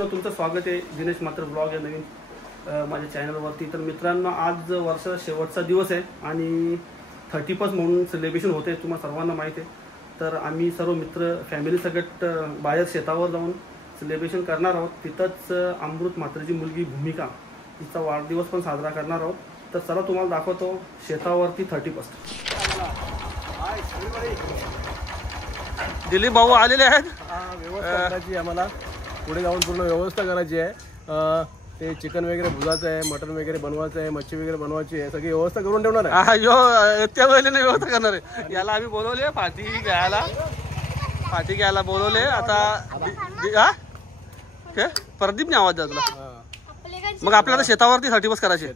मित्रांनो, तुमचं स्वागत आहे दिनेश मात्र ब्लॉग या नवीन माझ्या चॅनलवरती। तर मित्रांनो, आज वर्षाचा शेवटचा दिवस आहे आणि 31 म्हणून सेलिब्रेशन होते, तुम्हाला सर्वांना माहिती आहे। तर आम्ही सर्व मित्र फॅमिली सगळ्यात बाहेर शेतावर जाऊन सेलिब्रेशन करणार आहोत। तिथंच अमृत मात्रची मुलगी भूमिका तिचा वाढदिवस पण साजरा करणार आहोत। तर चला तुम्हाला दाखवतो शेतावरती 31। दिलीप भाऊ आलेले आहेत। व्यवस्था करायची आम्हाला, पुढे जाऊन पूर्ण व्यवस्था करायची आहे। ते चिकन वगैरे भुजायचं आहे, मटन वगैरे बनवायचं आहे, मच्छी वगैरे बनवायची आहे, सगळी व्यवस्था करून ठेवणार आहे। त्या वेळेला व्यवस्था करणार आहे। याला आम्ही बोलवले पार्टी घ्यायला बोलवले। आता प्रदीपने आवाज द्यायला, मग आपल्याला शेतावरती 31 करायचे।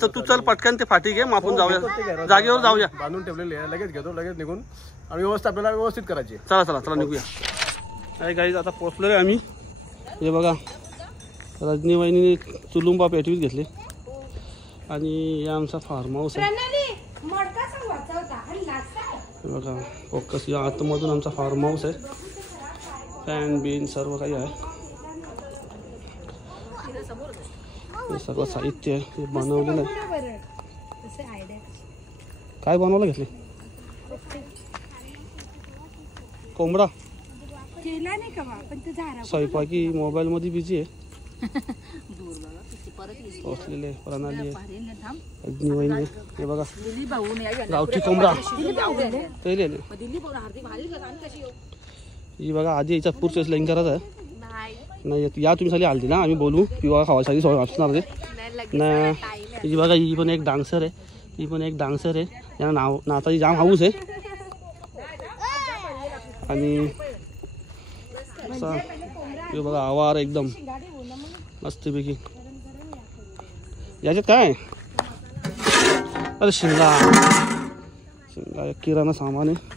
तर तू चल पटकन ते फाटी घे, मग आपण जाऊया, जागेवर जाऊया। बांधून ठेवलेले आहे, लगेच घेतो, लगेच निघून आम्ही व्यवस्था आपल्याला व्यवस्थित करायची। चला चला चला निघूया। अरे गाईज, आता पोचलो रे आम्ही। हे बघा, रजनी वहिनीने चुलुंबा पेटवीत घेतले आणि हे आमचा फार्म हाऊस आहे। बघा फोकस, या आतमधून आमचा फार्म हाऊस आहे। फॅन बिन सर्व काही आहे, हे सर्व साहित्य आहे, हे बनवलेलं आहे। काय बनवायला घेतले? कोंबडा स्वयंपाकी मोबाईल मध्ये बिझी आहे। पोचलेले प्रणाली आहे, अग्नी वहिनी आहे। हे बघा गावठी कोंबडा, ही बघा आधी याच्यात पुढच्या लाईन करायचं आहे नाही। या तुम्ही साली आलती ना, आम्ही बोलू किंवा खावासाठी सोय असणार ते ना। ही बघा, ही पण एक डान्सर आहे, ही पण एक डान्सर आहे। यांना नाचाची जाम हाऊस आहे। आणि हे बघा आवार एकदम मस्तपैकी। याच्यात काय? अरे शिंगा किराणा सामान आहे।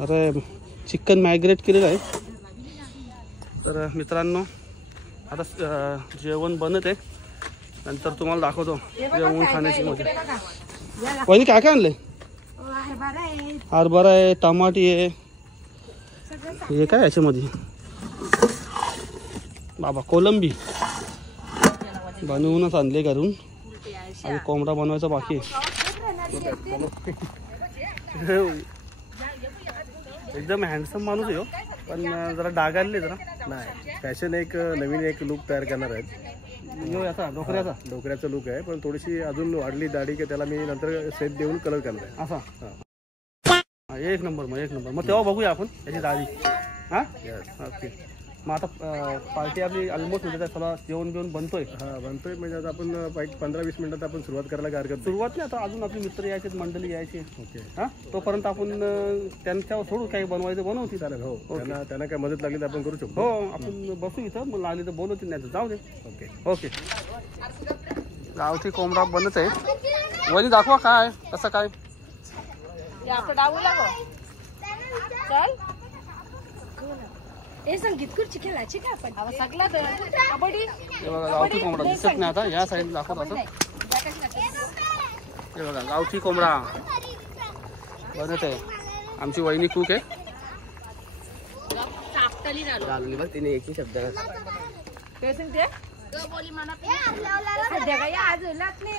अरे चिकन मॅग्रेट केलेलं आहे। तर मित्रांनो, आता जेवण बनत आहे, नंतर तुम्हाला दाखवतो जेवण खाण्याची मजा। वहिनी काय काय आणलंय? हरभरा आहे, टमाटी आहे, हे काय याच्यामध्ये बाबा कोलंबी बनवूनच आणले घरून, आणि कोंबडा बनवायचा बाकी आहे। एकदम हँडसम माणूस आहे हो, पण जरा डागाले जरा नाही। फॅशन एक नवीन एक लुक तयार करणार आहेत। याचा डोकऱ्याचा लुक आहे, पण थोडीशी अजून वाढली दाढी की त्याला मी नंतर सेट देऊन कलर करणार आहे। असा एक नंबर, मग एक नंबर। मग तेव्हा बघूया आपण याची दाढी। हां ओके। मग आता पार्टी आपली ऑलमोस्ट म्हणजे चला जेवण बिवून बनतोय। बनतोय म्हणजे आता आपण 15-20 मिनिटात आपण सुरुवात करायला काय हरकत? सुरुवात नाही, आता अजून आपली मित्र यायचे, मंडळी यायची। ओके। हां, तोपर्यंत आपण त्यांच्यावर थोडं काही बनवायचं बनवतील। चालेल, हो। त्यांना काय मदत लागली तर आपण करू शकतो। हो, आपण बसू इथं, मग लागली तर बोलवतील, नाही तर जाऊ दे। Okay okay. गावठी कोंबडा बनत आहे। वहिनी दाखवा काय कसं काय? संगीत खुर्ची खेळायची का आपण? कबड्डी। हे बघा गावठी कोंबडा दिसत नाही, आता या साईड दाखवत असं। हे बघा गावठी कोंबडा बनत आहे। आमची वहिनी कुक आहे। तिने एक शब्द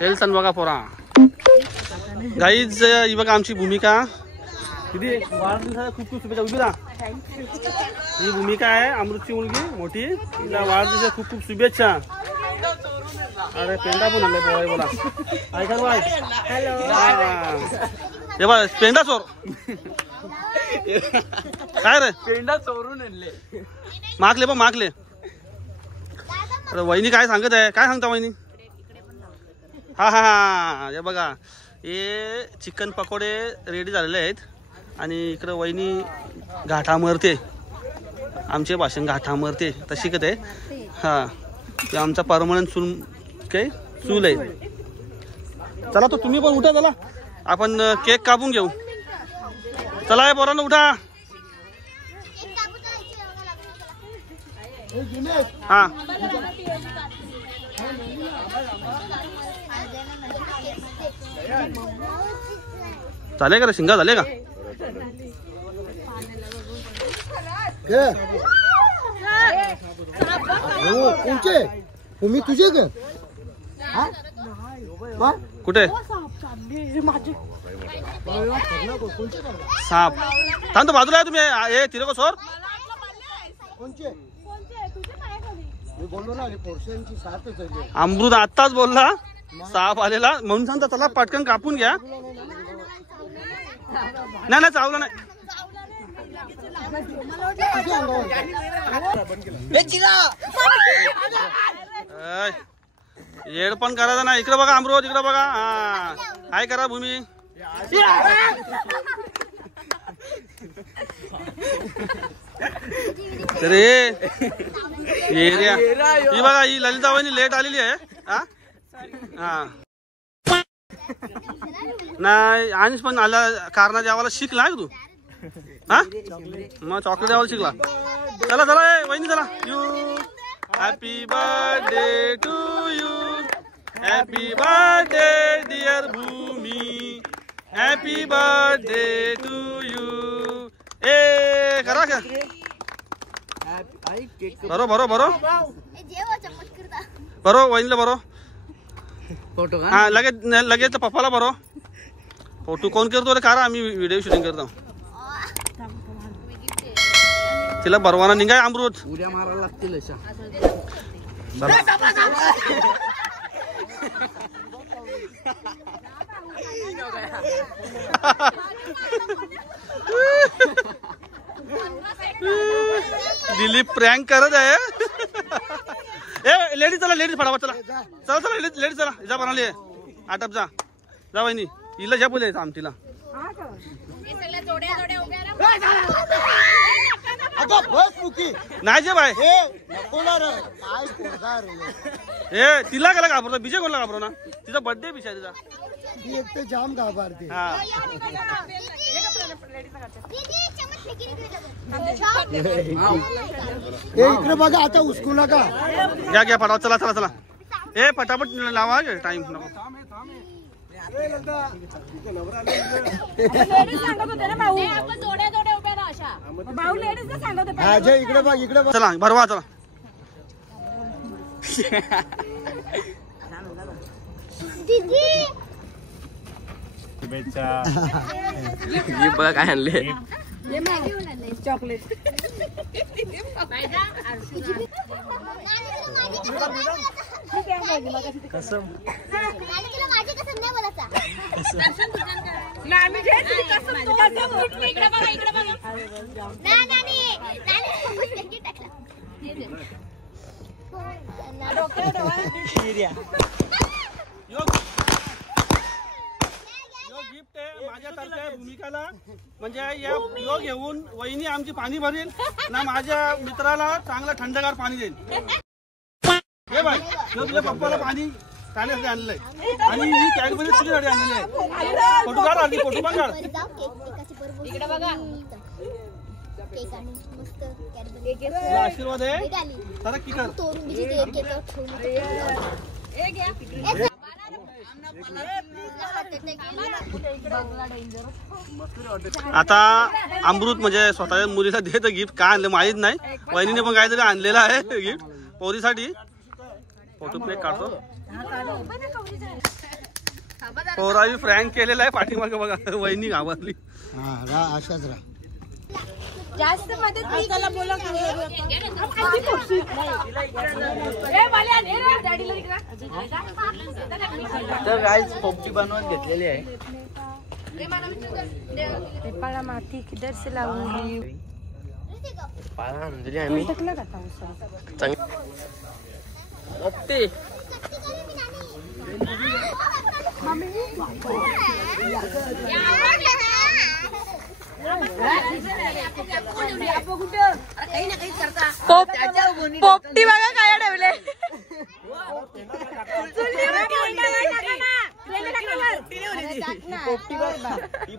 हेल्सन बघा पोरा। गाईज, ही बघा आमची भूमिका। किती वाढदिवसाला खूप खूप शुभेच्छा। उभी राहा। ही भूमिका आहे, अमृतची मुलगी मोठी, तिला वाढदिवसाला खूप खूप शुभेच्छा। अरे पेंडा पण आणलाय बोला बोला। ऐका बाय, हॅलो। हे बघ पेंडा चोर काय रे? पेंडा चोरून आणले, मागले बघ मागले। अरे वहिनी काय सांगत आहे? काय सांगता वहिनी? हा हा हा, हे बघा हे चिकन पकोडे रेडी झालेले आहेत आणि इकडं वहिनी घाटा मरते, आमचे भाषण घाटा मरते तशी कधी। हा, ते आमचा परमनंट चूल आहे। चला तो तुम्ही पण उठा, चला आपण केक कापून घेऊ। चला पोरांनो उठा। हाँ झाले का रे शिंगा झाले का कोणचे तुम्ही तुझे का कुठे साप थांब तो बाजूला आहे तुम्ही हे तिरको सोर कोणचे मी बोललो ना पोर्शनची सातच आहे अमृत आत्ताच बोलला साप आलेला म्हणून सांगता चला पटकन कापून घ्या नाही नाही चावला नाही येड पण करायचं ना इकडे बघा अमृत इकडे बघा हा काय करा भूमी अरे एरिया ही बघा ही ललिताबाईंनी लेट आलेली आहे हा हा नाही आणि पण आला कारणा द्यावाला शिकला आहे तू हा मग चॉकलेट द्यावाला शिकला चला चला वहिनी चला you happy birthday to you happy birthday dear Bhumi happy birthday to you ए करा का बरो बरो बरो बरो वहिनीला बरो हा लगेच लगेच पप्पाला बरो फोटो कोण करतो रे कारा आम्ही व्हिडिओ शूटिंग करतो तिला बरवाना निघाय अमृत उद्या मारायला लागतील दिलीप प्रँक करत आहे ए लेडीज चला लेडीज फटाफट चला चला चला लेडीज चला जा बनाली आटप जा जा वहिनी हिला ज्या बोलायचं आमटीला नाही जे बाय ए तिला गेला घाबरतो विजय कोणला घाबरो ना तिचा बर्थडे विषय तिचा एक तर जाम घाबरते हा इकडे बघा आता उचकू नका घ्या घ्या फटाफट चला चला चला ए फटाफट लावा टाइम नको इकडे बघ इकडे बघ चला भरवा चला बघा काय आणले चॉकलेट गिफ्ट आहे माझ्यातर्फे भूमिकाला म्हणजे यो घेऊन वहिनी आमची पाणी भरेल ना माझ्या मित्राला चांगलं थंडगार पाणी देईल हे बाय तुझ्या पप्पाला पाणी खाण्यासाठी आणलंय आणि ही कॅडबरी तुझ्यासाठी आणलेली आहे फोटो काढ आधी फोटो पण काढ आशीर्वाद आहे सरक की कर आता अमृत म्हणजे स्वतःच्या मुलीला देत गिफ्ट काय आणलं माहित नाही वहिनीने पण काहीतरी आणलेलं आहे गिफ्ट पोरीसाठी फोटो प्लेट काढतो पोरावी फ्रँक केलेला आहे पाठीमागे बघा वहिनी घाबरली अशाच राहा जास्त मदत नाही त्याला बोला तर गाईज पोपटी बनवून घेतलेली आहे पाळा माती किधर से लावूंगी पाळा आणलेली आम्ही पोपटी पोपटी बघा काय ठेवले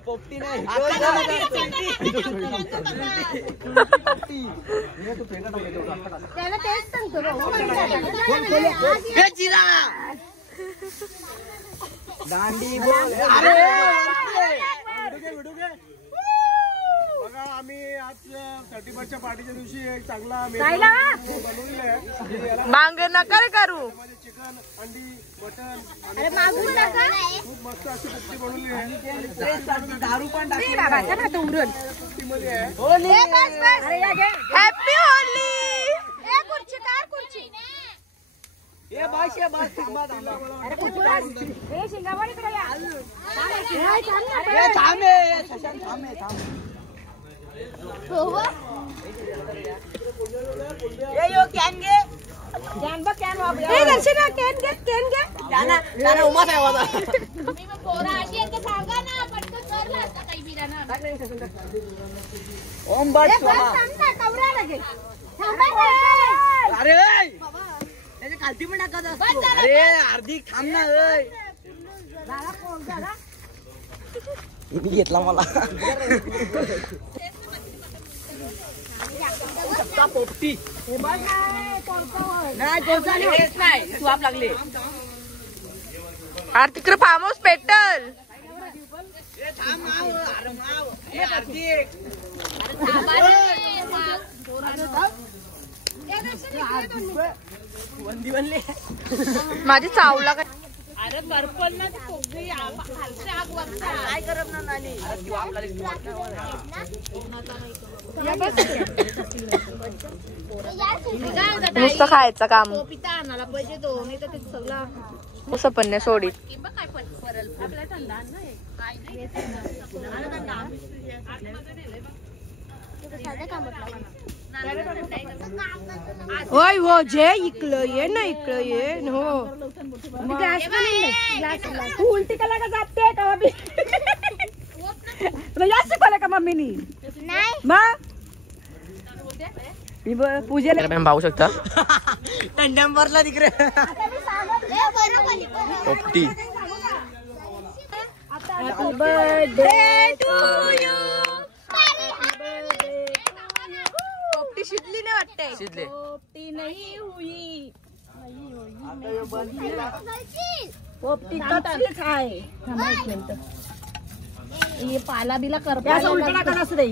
पोपटी नाही त्याला तेच सांगतो दांडी बघा आम्ही आज 31च्या पार्टीच्या दिवशी एक चांगला मेनू बनवलेला आहे. मांग नका रे करू. त्यामध्ये चिकन, अंडी, मटन अरे मागू नका. खूप मस्त अशी पोपटी बनवली आहे. दारू पण ते बाबा चला आता उडून. पोपटीमध्ये आहे हॅपी होली. ए खुर्ची कार खुर्ची. ये बस थांबा थांबा. अरे खुर्ची कार. ए शिंगावडी इकडे या. ये थांबे शशांक थांबे थांब. ये यो कॅन घे. कॅन बघ कॅन वापरा. ए दर्शना कॅन घे. जाना उमा काय होता. तुम्ही मग पोरा अशी आहे तर सांगा ना पटकन कर ना आता काही बिरा ना. ओम बट ए बस थांब ना कवरा लगे. थांबा. अरे त्याच्या खालती पण टाकत असतो. अरे हार्दिक थांब ना. झाला फोन झाला. मी घेतला मला. पोपटी नाही तू आप लागले. अरे तिकडे फार्म हाऊस पेटल. वंदी बनले. माझी चावला काय. अरे पर्पल ना काय करत ना नाली. नुसतं खायचं काम. पिता आणायला पाहिजे तो नाही तर ते सगळं असं पण नाही सोडीत. काय परल आपल्या थंडा नाही होय हो जे इकडं ये ना इकडं ये हो. तू उलटी कला का जाते का बाबी. तुला जास्त शिकवलं का मम्मीनी. मग पूजेला मॅम पाहू शकता टंडंबरला तिकडे पोपटी. Happy birthday to you. पोपटी शिजली नाही वाटते. शिजले. पोपटी नाही हुई. पोपटी कच्चीच आहे. ये पाला बिला कर उलटा टाकत असते.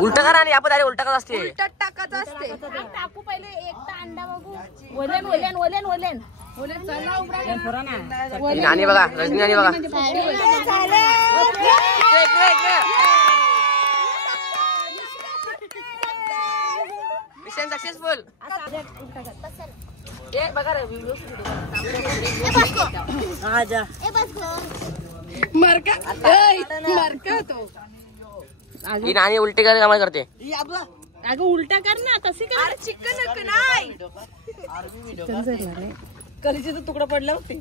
उलटा करा आणि आपण उलटा करत असते. उलट टाकत असते. टाकू पहिले एक तर अंडा बघू. ओलेन चला उभा. नानी बघा रजनी नानी बघा. Mission successful. ही नानी उलटी कर कामा करते. अगं उलटा कर ना तशी कर. चिकन नाही. कलीचे तुकडा पडला होते.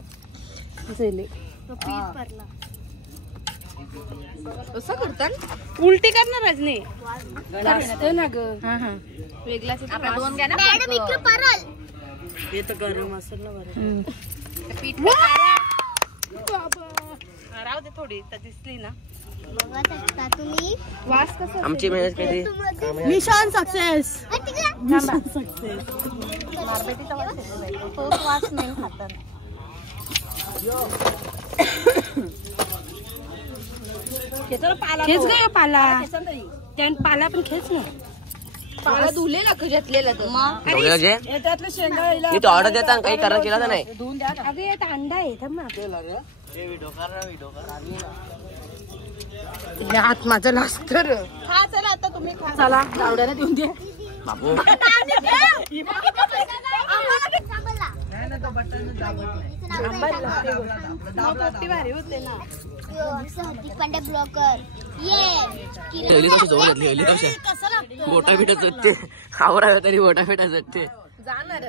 असं करतात. उलटी कर ना रजनी. ना ग. वेगळा दोन घ्या ना. हे तर गरम असेल ना बरं. राहू दे थोडी तर दिसली ना. वास कसा. आमची मेहनत किती. Mission success. तोच वास नाही खातात. खेच ग पाला. त्यान पाला पण खेच ना. पाला धुलेला घेतलेला तो. त्यातलं शेंगा मी तो ऑर्डर देता काही करा केला तर नाही. अगं येत अंडा आहे. थांब ना. हात माझा लागत. हा चला आता तुम्ही खा. चला गावड्याला देऊन दे. बाबू पोपटी भारी होते ना. ब्लॉकर पहिली कशी जवळ घेतली पहिली कशी बोटा बिटा चटते. आवरा तरी बोटा बिटा चटते. जाणार.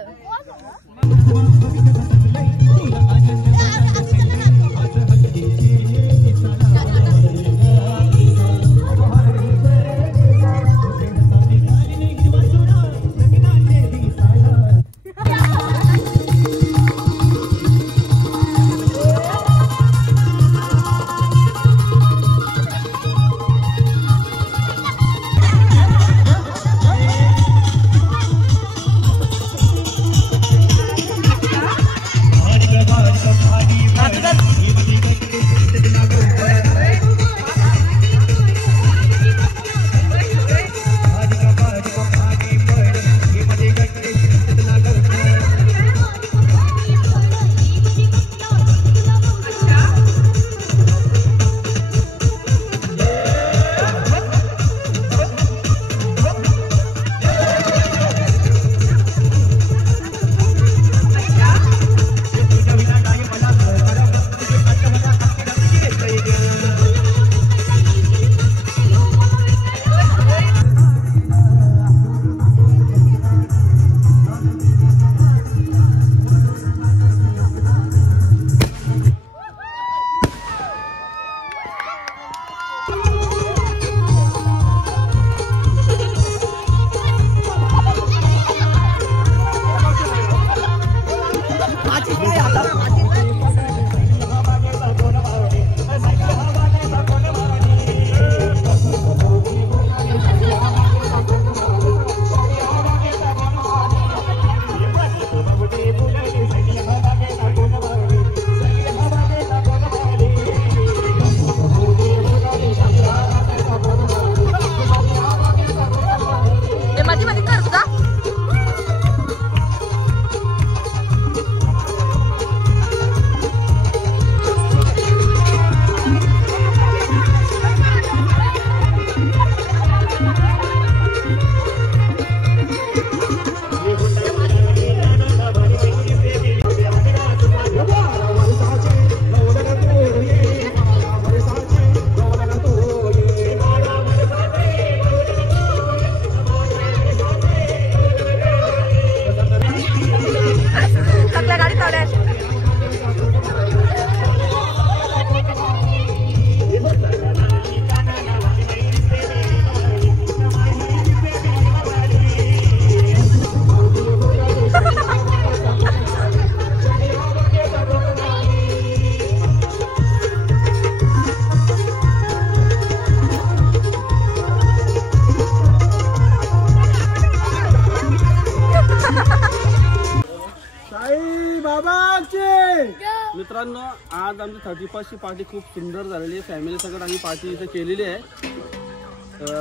मित्रांनो, आज आमची 31st पार्टी खूप सुंदर झालेली आहे. फॅमिली सगळं आम्ही पार्टी इथे केलेली आहे.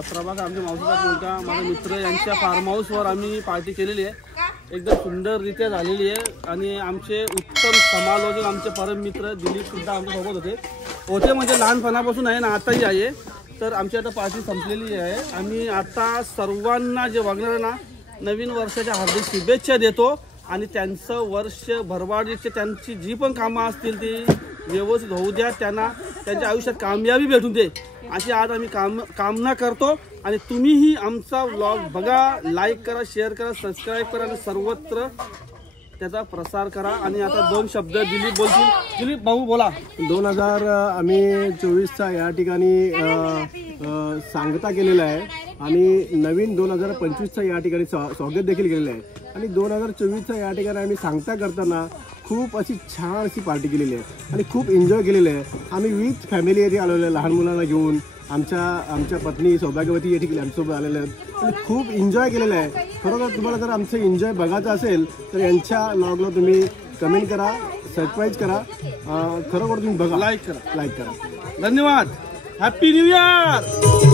प्रभास आमच्या मावशीचा मुलगा, माझा मित्र यांच्या फार्म हाऊसवर आम्ही पार्टी केलेली आहे. एकदम सुंदररित्या झालेली आहे. आणि आमचे उत्तम समालोचक, आमचे परम मित्र दिलीप सुद्धा आमच्यासोबत होते म्हणजे लहानपणापासून आहे ना, आताही आहे. तर आमची आता पार्टी संपलेली आहे. आम्ही आता सर्वांना जे बघणार ना, नवीन वर्षाच्या हार्दिक शुभेच्छा देतो. आणि त्यांचं वर्ष भरभराटीचे त्यांची जी पण कामं असतील ती व्यवस्थित होऊ द्या, त्यांना त्यांच्या आयुष्यात कामयाबी भेटू दे अशी आज आम्ही कामना करतो. आणि तुम्हीही आमचा व्लॉग बघा, लाईक करा, शेअर करा, सबस्क्राईब करा आणि सर्वत्र त्याचा प्रसार करा. आणि आता 2 शब्द दिलीप बोलतील. दिलीप भाऊ बोला. 2024चा या ठिकाणी सांगता केलेला आहे आणि नवीन 2025चा या ठिकाणी स्वागत देखील केलेलं आहे. आणि 2024चा या ठिकाणी आम्ही सांगता करताना खूप अशी छान अशी पार्टी केलेली आहे आणि खूप एन्जॉय केलेलं आहे. आम्ही विथ फॅमिली येथे आलेलो आहे, लहान मुलांना घेऊन. आमच्या पत्नी सौभाग्यवती या ठिकाणी आमच्यासोबत आलेल्या आहेत आणि खूप एन्जॉय केलेलं आहे. खरोखर तुम्हाला जर आमचं एन्जॉय बघायचं असेल तर यांच्या ब्लॉगला तुम्ही कमेंट करा, सबस्क्राईब करा, खरोखर तुम्ही बघा, लाईक करा. धन्यवाद. Happy new year.